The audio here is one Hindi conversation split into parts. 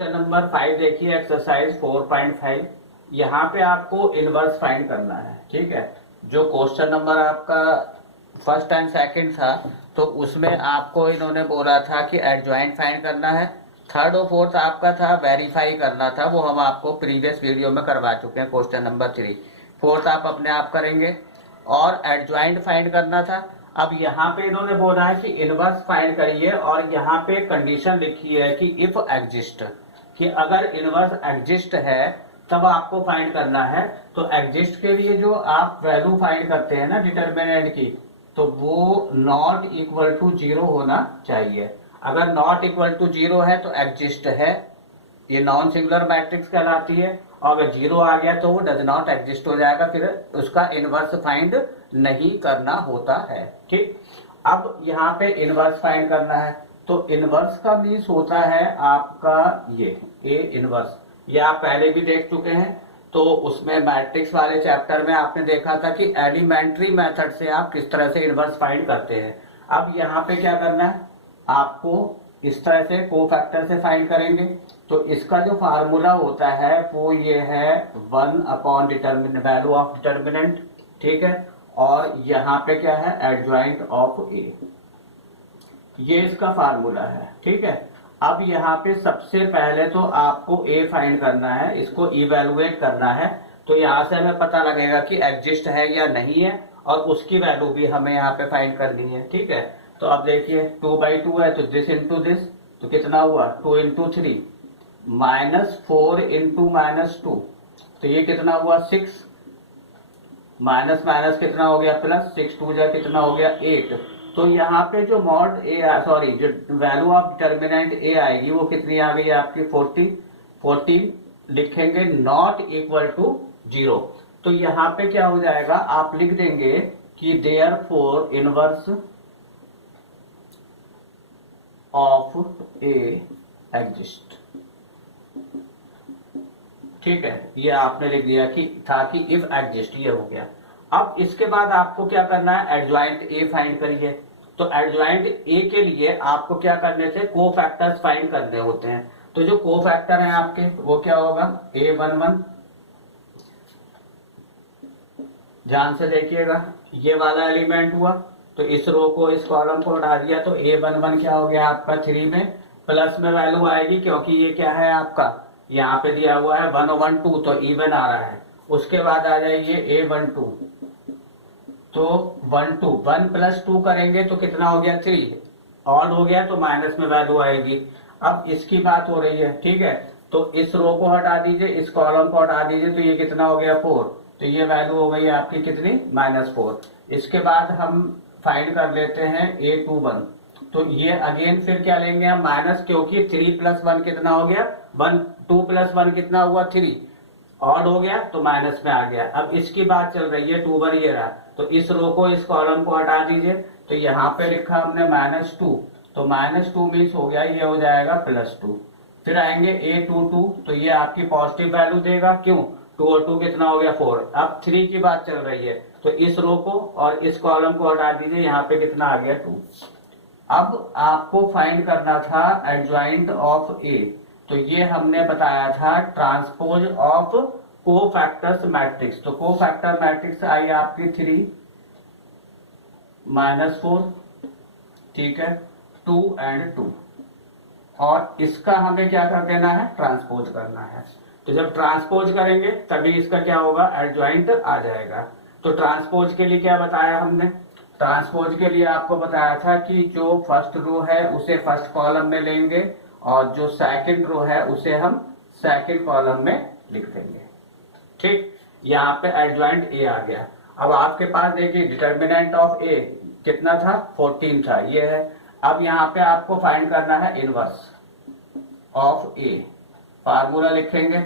क्वेश्चन नंबर 5 देखिए, एक्सरसाइज 4.5। यहाँ पे आपको इनवर्स फाइंड करना है। ठीक है, जो क्वेश्चन नंबर आपका फर्स्ट एंड सेकंड था तो उसमें आपको इन्होंने बोला था कि एडजॉइंट फाइंड करना है। थर्ड और फोर्थ आपका था वेरीफाई करना था, वो हम आपको प्रीवियस वीडियो में करवा चुके हैं, क्वेश्चन नंबर 3। फोर्थ आप अपने आप करेंगे और एडजॉइंट फाइंड करना था। अब यहाँ पे इन्होंने बोला है कि इनवर्स फाइंड करिए और यहाँ पे कंडीशन लिखी है कि इफ एग्जिस्ट, कि अगर इनवर्स एग्जिस्ट है तब आपको फाइंड करना है। तो एग्जिस्ट के लिए जो आप वैल्यू फाइंड करते हैं ना डिटर्मिनेंट की, तो वो नॉट इक्वल टू 0 होना चाहिए। अगर नॉट इक्वल टू 0 है तो एग्जिस्ट है, ये नॉन सिंगुलर मैट्रिक्स कहलाती है। और अगर 0 आ गया तो वो डज नॉट एग्जिस्ट हो जाएगा, फिर उसका इनवर्स फाइंड नहीं करना होता है। ठीक, अब यहाँ पे इनवर्स फाइंड करना है तो इनवर्स का मीन्स होता है आपका ये ए इनवर्स। ये आप पहले भी देख चुके हैं, तो उसमें मैट्रिक्स वाले चैप्टर में आपने देखा था कि एलिमेंट्री मेथड से आप किस तरह से इनवर्स फाइंड करते हैं। अब यहाँ पे क्या करना है, आपको इस तरह से कोफैक्टर से फाइंड करेंगे। तो इसका जो फार्मूला होता है वो ये है 1 अपॉन वैल्यू ऑफ डिटर्मिनेंट। ठीक है, और यहाँ पे क्या है, एडजॉइंट ऑफ ए, ये इसका फार्मूला है। ठीक है, अब यहाँ पे सबसे पहले तो आपको ए फाइंड करना है, इसको इवेलुएट करना है। तो यहाँ से हमें पता लगेगा कि एग्जिस्ट है या नहीं है, और उसकी वैल्यू भी हमें यहाँ पे फाइंड करनी है। ठीक है, तो अब देखिए 2/2 है तो दिस इंटू दिस, तो कितना हुआ 2 इंटू 3 -4 इंटू -2, तो ये कितना हुआ 6, माइनस माइनस कितना हो गया प्लस, 6 2 जा कितना हो गया 8। तो यहाँ पे जो मॉड ए सॉरी जो वैल्यू ऑफ डिटर्मिनेंट ए आएगी वो कितनी आ गई आपकी 14 लिखेंगे नॉट इक्वल टू 0। तो यहाँ पे क्या हो जाएगा, आप लिख देंगे कि therefore inverse of A exist. ठीक है, ये आपने लिख दिया कि था कि इफ एग्जिस्ट, ये हो गया। अब इसके बाद आपको क्या करना है, एडजॉइंट ए फाइंड करिए। तो एडजॉइंट ए के लिए आपको क्या करने थे, कोफैक्टर्स फाइंड करने होते हैं। तो जो कोफैक्टर हैं आपके वो क्या होगा, A11, ध्यान से देखिएगा, ये वाला एलिमेंट हुआ तो इस रो को इस कॉलम को हटा दिया तो A11 क्या हो गया आपका 3 में, प्लस में वैल्यू आएगी क्योंकि ये क्या है आपका यहाँ पे दिया हुआ है 1/2 तो इवन आ रहा है। उसके बाद आ जाइए A12, तो 1 प्लस 2 करेंगे तो कितना हो गया 3, ऑड हो गया तो माइनस में वैल्यू आएगी। अब इसकी बात हो रही है। ठीक है, तो इस रो को हटा दीजिए, इस कॉलम को हटा दीजिए, तो ये कितना हो गया 4, तो ये वैल्यू हो गई आपकी कितनी -4। इसके बाद हम फाइंड कर लेते हैं A21, तो ये अगेन फिर क्या लेंगे हम माइनस, क्योंकि 3 + 1 कितना हो गया 1, 2 + 1 कितना हुआ 3, ऑड हो गया तो माइनस में आ गया। अब इसकी बात चल रही है 2 ये रहा, तो इस रो को इस कॉलम को हटा दीजिए, तो यहाँ पे लिखा हमने -2, तो -2 मीन्स हो गया ये हो जाएगा +2। फिर आएंगे A22, तो ये आपकी पॉजिटिव वैल्यू देगा, क्यों 2 और 2 कितना हो गया 4। अब 3 की बात चल रही है, तो इस रो को और इस कॉलम को हटा दीजिए, यहाँ पे कितना आ गया 2। अब आपको फाइंड करना था एडजॉइंट ऑफ ए, तो ये हमने बताया था ट्रांसपोज ऑफ कोफैक्टर्स मैट्रिक्स। तो कोफैक्टर मैट्रिक्स आई आपकी 3 -4, ठीक है 2 और 2, और इसका हमें क्या कर देना है, ट्रांसपोज करना है। तो जब ट्रांसपोज करेंगे तभी इसका क्या होगा, एडजॉइंट आ जाएगा। तो ट्रांसपोज के लिए क्या बताया हमने, ट्रांसपोज के लिए आपको बताया था कि जो फर्स्ट रो है उसे फर्स्ट कॉलम में लेंगे और जो सेकंड रो है उसे हम सेकंड कॉलम में लिख देंगे। ठीक, यहाँ पे एडजॉइंट ए आ गया। अब आपके पास देखिए डिटर्मिनेंट ऑफ ए कितना था 14 था, ये है। अब यहाँ पे आपको फाइंड करना है इनवर्स ऑफ ए, फार्मूला लिखेंगे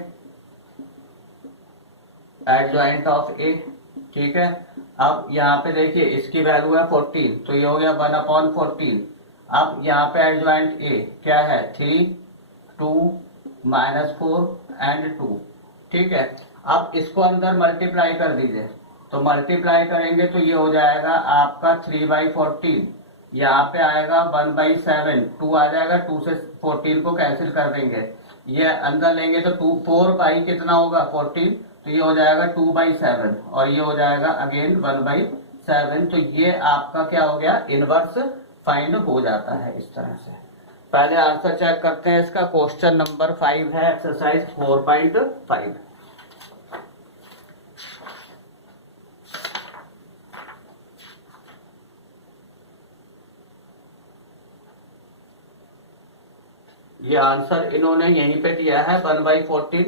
एडजॉइंट ऑफ ए। ठीक है, अब यहाँ पे देखिए इसकी वैल्यू है 14, तो ये हो गया 1/14। अब यहाँ पे एडजॉइंट ए क्या है 3, 2, -4 और 2। ठीक है, अब इसको अंदर मल्टीप्लाई कर दीजिए, तो मल्टीप्लाई करेंगे तो ये हो जाएगा आपका 3/14, यहाँ पे आएगा 1/7, 2 आ जाएगा, 2 से 14 को कैंसिल कर देंगे ये अंदर लेंगे तो 4 पाई कितना होगा 14, तो ये हो जाएगा 2/7 और ये हो जाएगा अगेन 1/7। तो ये आपका क्या हो गया, इनवर्स फाइंड हो जाता है इस तरह से। पहले आंसर चेक करते हैं इसका। क्वेश्चन नंबर 5 है एक्सरसाइज 4.5। ये आंसर इन्होंने यहीं पे दिया है 1/14,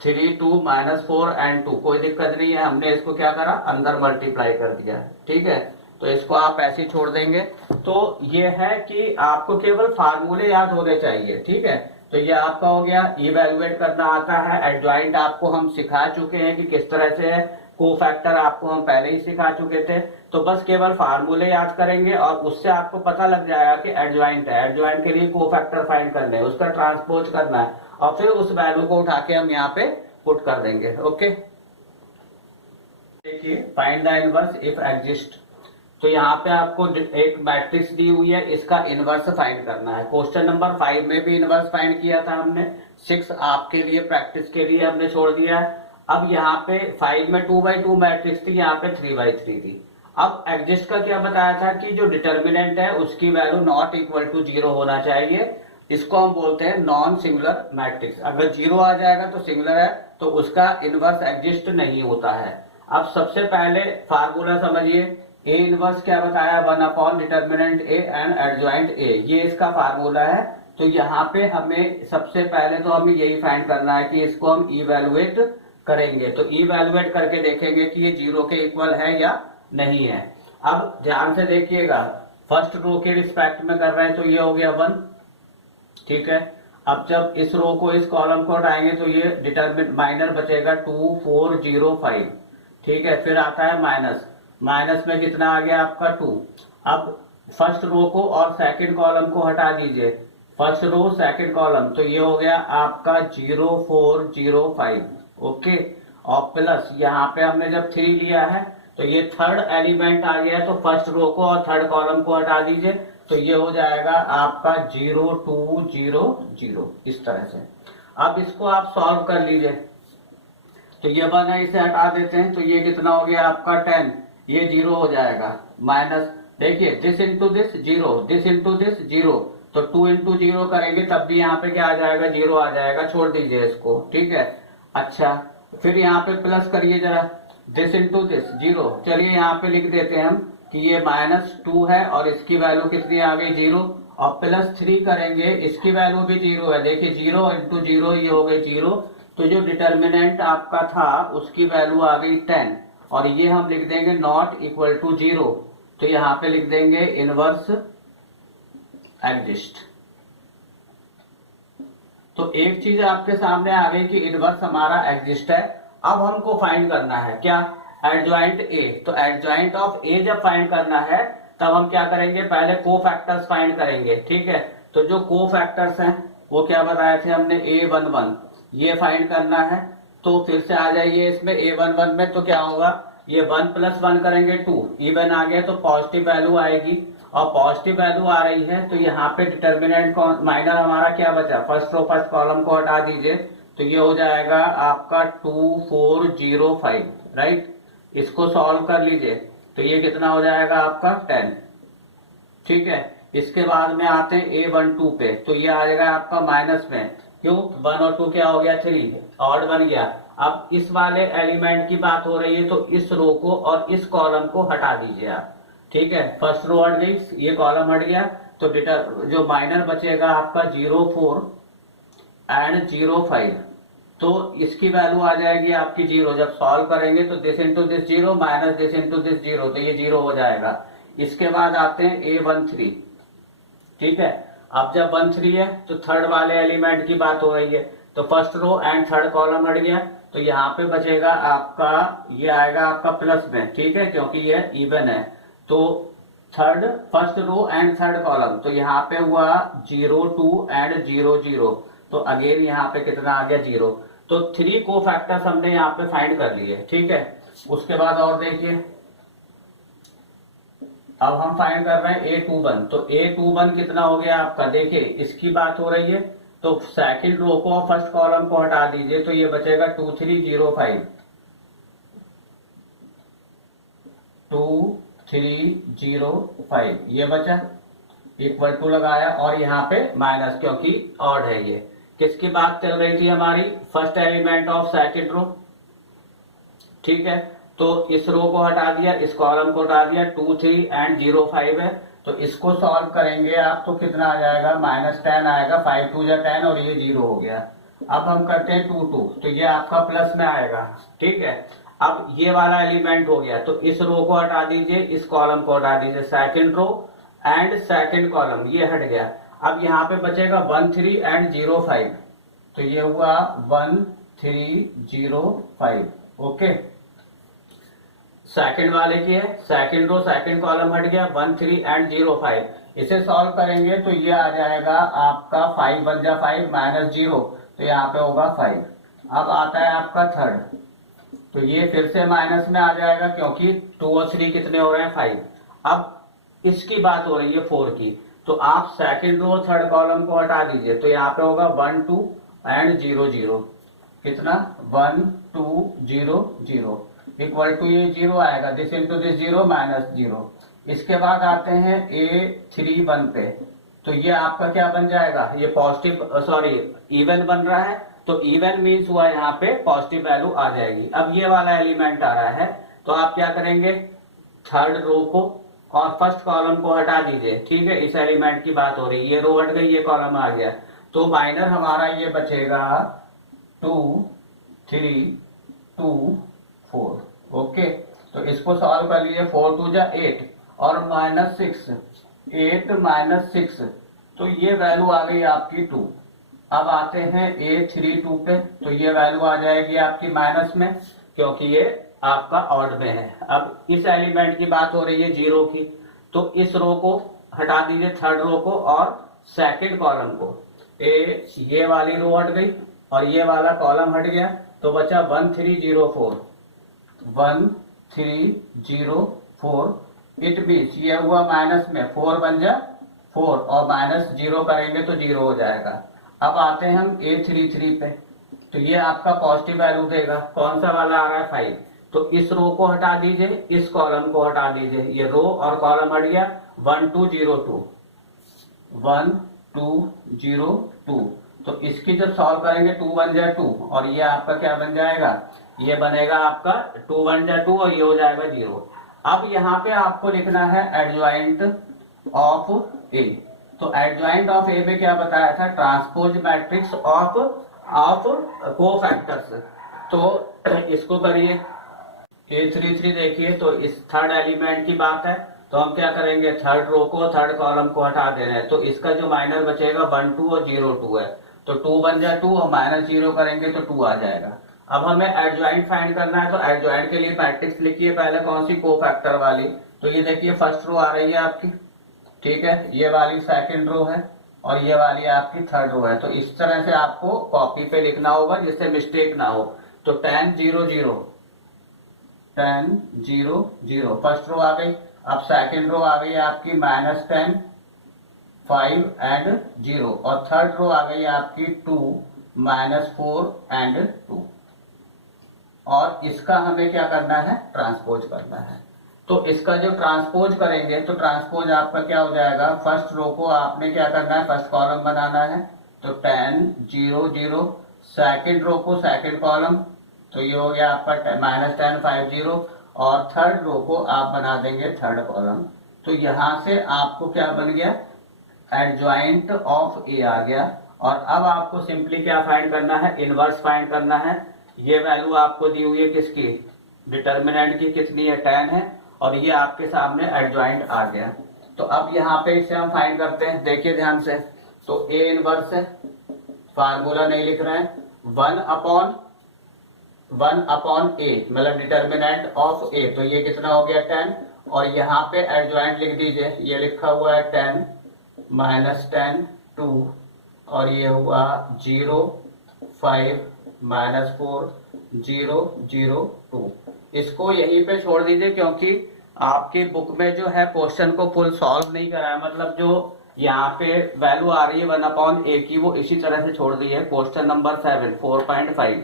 3 2 -4 एंड 2। कोई दिक्कत नहीं है, हमने इसको क्या करा अंदर मल्टीप्लाई कर दिया है, ठीक है। तो इसको आप ऐसे ही छोड़ देंगे। तो ये है कि आपको केवल फार्मूले याद होने चाहिए, ठीक है। तो ये आपका हो गया, इवेलुएट करना आता है। एडजॉइंट आपको हम सिखा चुके हैं कि किस तरह से है, कोफैक्टर आपको हम पहले ही सिखा चुके थे। तो बस केवल फार्मूले याद करेंगे और उससे आपको पता लग जाएगा कि एडजॉइंट है, एडजॉइंट के लिए कोफैक्टर फाइंड करने है, उसका ट्रांसपोज करना है और फिर उस वैल्यू को उठा के हम यहाँ पे पुट कर देंगे। ओके, देखिए find the inverse if exist. तो यहाँ पे आपको एक मैट्रिक्स दी हुई है, इसका इनवर्स फाइंड करना है। क्वेश्चन नंबर 5 में भी इनवर्स फाइंड किया था हमने, 6 आपके लिए प्रैक्टिस के लिए हमने छोड़ दिया है। अब यहाँ पे 5 में 2/2 मैट्रिक्स थी, यहाँ पे 3/3 थी। अब एग्जिस्ट का क्या बताया था कि जो डिटर्मिनेंट है उसकी वैल्यू नॉट इक्वल टू 0 होना चाहिए। इसको हम बोलते हैं नॉन सिंगुलर मैट्रिक्स। अगर 0 आ जाएगा तो सिंगुलर है, तो उसका इनवर्स एग्जिस्ट नहीं होता है। अब सबसे पहले फार्मूला समझिए। ए इनवर्स क्या बताया, 1 determinant A and adjoint A, ये इसका फार्मूला है। तो यहाँ पे हमें सबसे पहले तो हमें यही फाइंड करना है कि इसको हम इवेलुएट करेंगे। तो इवेलुएट करके देखेंगे कि ये 0 के इक्वल है या नहीं है। अब ध्यान से देखिएगा, फर्स्ट रो के रिस्पेक्ट में कर रहे हैं तो ये हो गया 1, ठीक है। अब जब इस रो को इस कॉलम को हटाएंगे तो ये डिटर्मिनेंट माइनर बचेगा 2 4 0 5, ठीक है। फिर आता है माइनस, माइनस में कितना आ गया आपका 2। अब फर्स्ट रो को और सेकंड कॉलम को हटा दीजिए, फर्स्ट रो सेकंड कॉलम, तो ये हो गया आपका 0 4 0 5, ओके। और प्लस यहाँ पे हमने जब 3 लिया है तो ये थर्ड एलिमेंट आ गया, तो फर्स्ट रो को और थर्ड कॉलम को हटा दीजिए, तो ये हो जाएगा आपका 0 2 0 0 इस तरह से। अब इसको आप सॉल्व कर लीजिए। तो ये 1 है, इसे हटा देते हैं, तो ये कितना हो गया आपका 10, ये 0 हो जाएगा। माइनस देखिए this into this 0, this into this 0, तो 2 इंटू 0 करेंगे तब भी यहाँ पे क्या आ जाएगा 0 आ जाएगा, छोड़ दीजिए इसको, ठीक है। अच्छा फिर यहाँ पे प्लस करिए जरा, दिस इंटू दिस 0, चलिए यहाँ पे लिख देते हैं हम कि ये -2 है और इसकी वैल्यू कितनी आ गई 0, और प्लस 3 करेंगे, इसकी वैल्यू भी 0 है। देखिए 0 इंटू 0 ये हो गई 0, तो जो डिटर्मिनेंट आपका था उसकी वैल्यू आ गई 10 और ये हम लिख देंगे नॉट इक्वल टू 0। तो यहाँ पे लिख देंगे इनवर्स एग्जिस्ट। तो एक चीज आपके सामने आ गई कि इनवर्स हमारा एग्जिस्ट है। अब हमको फाइंड करना है क्या, एडजॉइंट ए। तो एडजॉइंट ऑफ ए जब फाइंड करना है तब हम क्या करेंगे, पहले कोफैक्टर्स फाइंड करेंगे, ठीक है। तो जो कोफैक्टर्स हैं वो क्या बताए थे हमने, A11, ये फाइंड करना है। तो फिर से आ जाइए इसमें A11 में, तो क्या होगा, ये 1 + 1 करेंगे 2, इवन आ गया तो पॉजिटिव वैल्यू आएगी, और पॉजिटिव वैल्यू आ रही है तो यहाँ पे डिटर्मिनेंट माइनर हमारा क्या बचा, फर्स्ट रो फर्स्ट कॉलम को हटा दीजिए, तो ये हो जाएगा आपका 2 4 0 5, राइट। इसको सॉल्व कर लीजिए, तो ये कितना हो जाएगा आपका 10, ठीक है। इसके बाद में आते हैं A12 पे, तो ये आ जाएगा आपका माइनस में, क्यों 1 और 2 क्या हो गया 3, ऑड बन गया। अब इस वाले एलिमेंट की बात हो रही है तो इस रो को और इस कॉलम को हटा दीजिए आप, ठीक है। फर्स्ट रो हट गई, ये कॉलम हट गया, तो जो माइनर बचेगा आपका 0 4 एंड 0 5, तो इसकी वैल्यू आ जाएगी आपकी 0। जब सॉल्व करेंगे तो this into this 0 minus this into this 0, तो ये 0 हो जाएगा। इसके बाद आते हैं A13, ठीक है। अब जब 13 है तो थर्ड वाले एलिमेंट की बात हो रही है, तो first row and third column हट गया, तो यहाँ पे बचेगा आपका, ये आएगा आपका प्लस में, ठीक है, क्योंकि ये इवन है। तो third first row and third column, तो यहाँ पे हुआ 0 2 एंड 0 0, तो अगेन यहाँ पे कितना आ गया 0। तो 3 कोफैक्टर्स हमने यहाँ पे फाइंड कर लिए, ठीक है। उसके बाद और देखिए, अब हम फाइंड कर रहे हैं A21, तो A21 कितना हो गया आपका, देखिए इसकी बात हो रही है तो सेकंड रो को और फर्स्ट कॉलम को हटा दीजिए तो ये बचेगा 2305, 2305 ये बचा, इक्वल टू लगाया और यहाँ पे माइनस क्योंकि ऑड है। ये किसकी बात चल रही थी हमारी, first element of second row, ठीक है। तो इस रो को हटा दिया, इस कॉलम को हटा दिया, 2 3 एंड 0 5 है, तो इसको सॉल्व करेंगे आप तो कितना आ जाएगा, -10 आएगा, 5 2 जा 10 और ये 0 हो गया। अब हम करते हैं 2 2, तो ये आपका प्लस में आएगा, ठीक है। अब ये वाला एलिमेंट हो गया, तो इस रो को हटा दीजिए, इस कॉलम को हटा दीजिए, second row and second column ये हट गया। अब यहाँ पे बचेगा 1 3 एंड 0 5, तो ये हुआ 1 3 0 5, ओके। सेकंड वाले की है, सेकंड रो सेकंड कॉलम हट गया, 1 3 एंड 0 5। इसे सॉल्व करेंगे तो ये आ जाएगा आपका 5 बन जा 5 -0, तो यहाँ पे होगा 5। अब आता है आपका थर्ड, तो ये फिर से माइनस में आ जाएगा क्योंकि 2 और 3 कितने हो रहे हैं 5। अब इसकी बात हो रही है 4 की, तो आप सेकंड रो थर्ड कॉलम को हटा दीजिए, तो यहाँ पे होगा 1 2 एंड 0 0, कितना 1 2 0 0 इक्वल टू ये 0 आएगा, दिस इंटू दिस 0 -0। इसके बाद आते हैं A3 1 पे, तो ये आपका क्या बन जाएगा, ये पॉजिटिव सॉरी इवन बन रहा है, तो इवन मीन्स हुआ यहाँ पे पॉजिटिव वैल्यू आ जाएगी। अब ये वाला एलिमेंट आ रहा है, तो आप क्या करेंगे, थर्ड रो को और फर्स्ट कॉलम को हटा दीजिए, ठीक है। इस एलिमेंट की बात हो रही है, ये रो हट गई, ये कॉलम आ गया, तो माइनर हमारा ये बचेगा 2 3 2 4, ओके। तो इसको सॉल्व कर लिए, 4 2 जा 8 और -6, 8 -6, तो ये वैल्यू आ गई आपकी 2। अब आते हैं A3 2 पे, तो ये वैल्यू आ जाएगी आपकी माइनस में क्योंकि ये आपका ऑड में है। अब इस एलिमेंट की बात हो रही है 0 की, तो इस रो को हटा दीजिए, थर्ड रो को और सेकंड कॉलम को, ये वाली रो हट गई और ये वाला कॉलम हट गया, तो बचा 1 3 0 4, 1 3 0 4। इट मीन्स ये हुआ माइनस में, 4 बन जा 4 और -0 करेंगे तो 0 हो जाएगा। अब आते हैं हम A33 पे, तो ये आपका पॉजिटिव वैल्यू देगा, कौन सा वाला आ रहा है 5, तो इस रो को हटा दीजिए, इस कॉलम को हटा दीजिए, ये रो और कॉलम हट गया, 1 2 0 2, 1 2 0 2। तो इसकी जब सॉल्व करेंगे 2 1 जा 2 और ये आपका क्या बन जाएगा, ये बनेगा आपका 2 1 जा 2 और ये हो जाएगा 0। अब यहाँ पे आपको लिखना है एडजॉइंट ऑफ ए, तो एडजॉइंट ऑफ ए में क्या बताया था, ट्रांसपोज मैट्रिक्स ऑफ कोफैक्टर्स। तो इसको करिए, A33 देखिए, तो इस थर्ड एलिमेंट की बात है, तो हम क्या करेंगे, थर्ड रो को थर्ड कॉलम को हटा देना है, तो इसका जो माइनर बचेगा 1 2 और 0 2 है, तो 2 बन जा 2 और -0 करेंगे तो 2 आ जाएगा। अब हमें एडजॉइंट फाइंड करना है, तो एडजॉइंट के लिए मैट्रिक्स लिखिए पहले, कौन सी, कोफैक्टर वाली। तो ये देखिए फर्स्ट रो आ रही है आपकी, ठीक है, ये वाली सेकंड रो है और ये वाली आपकी थर्ड रो है। तो इस तरह से आपको कॉपी पे लिखना होगा जिससे मिस्टेक ना हो। तो 10 0 0, 10 0 0 फर्स्ट रो आ गई। अब सेकंड रो आ गई आपकी -10 5 एंड 0 और थर्ड रो आ गई आपकी 2 -4 एंड 2। और इसका हमें क्या करना है, ट्रांसपोज करना है। तो इसका जो ट्रांसपोज करेंगे, तो ट्रांसपोज आपका क्या हो जाएगा, फर्स्ट रो को आपने क्या करना है, फर्स्ट कॉलम बनाना है, तो 10 0 0, सेकंड रो को सेकंड कॉलम, तो ये हो गया आपका -10 5 0 और थर्ड रो को आप बना देंगे थर्ड कॉलम। तो यहां से आपको क्या बन गया, एडजॉइंट ऑफ ए आ गया। और अब आपको सिंपली क्या फाइंड करना है, इनवर्स फाइंड करना है। ये वैल्यू आपको दी हुई है किसकी, डिटर्मिनेंट की, कितनी है 10 है, और ये आपके सामने एडजॉइंट आ गया। तो अब यहाँ पे इसे हम फाइंड करते हैं, देखिए ध्यान से। तो ए इनवर्स है, फार्मूला नहीं लिख रहे हैं, 1 अपॉन ए मतलब डिटर्मिनेंट ऑफ ए, तो ये कितना हो गया 10, और यहाँ पे एडजॉइंट लिख दीजिए, ये लिखा हुआ है 10 -10 2 और ये हुआ 0 5 -4 0 0 2। इसको यहीं पे छोड़ दीजिए क्योंकि आपकी बुक में जो है क्वेश्चन को फुल सॉल्व नहीं करा है, मतलब जो यहाँ पे वैल्यू आ रही है 1/a की, वो इसी तरह से छोड़ दी है। Question number 7 4.5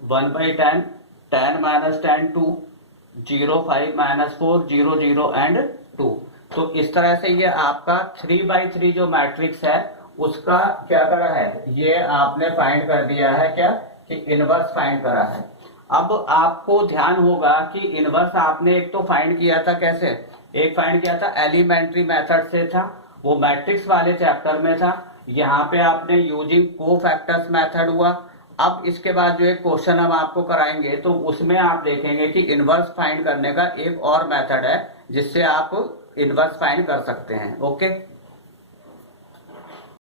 1/10 10 minus 10 2 0 5 minus 4 0 0 and 2। तो इस तरह से ये आपका 3/3 जो मैट्रिक्स है उसका क्या करा है, ये आपने फाइंड कर दिया है क्या कि इनवर्स फाइंड करा है। अब आपको ध्यान होगा कि इनवर्स आपने एक तो फाइंड किया था कैसे, एक फाइंड किया था एलिमेंट्री मेथड से था, वो मैट्रिक्स वाले चैप्टर में था। यहाँ पे आपने यूजिंग कोफैक्टर्स मेथड हुआ। अब इसके बाद जो एक क्वेश्चन हम आपको कराएंगे तो उसमें आप देखेंगे कि इनवर्स फाइंड करने का एक और मेथड है जिससे आप इनवर्स फाइंड कर सकते हैं। ओके।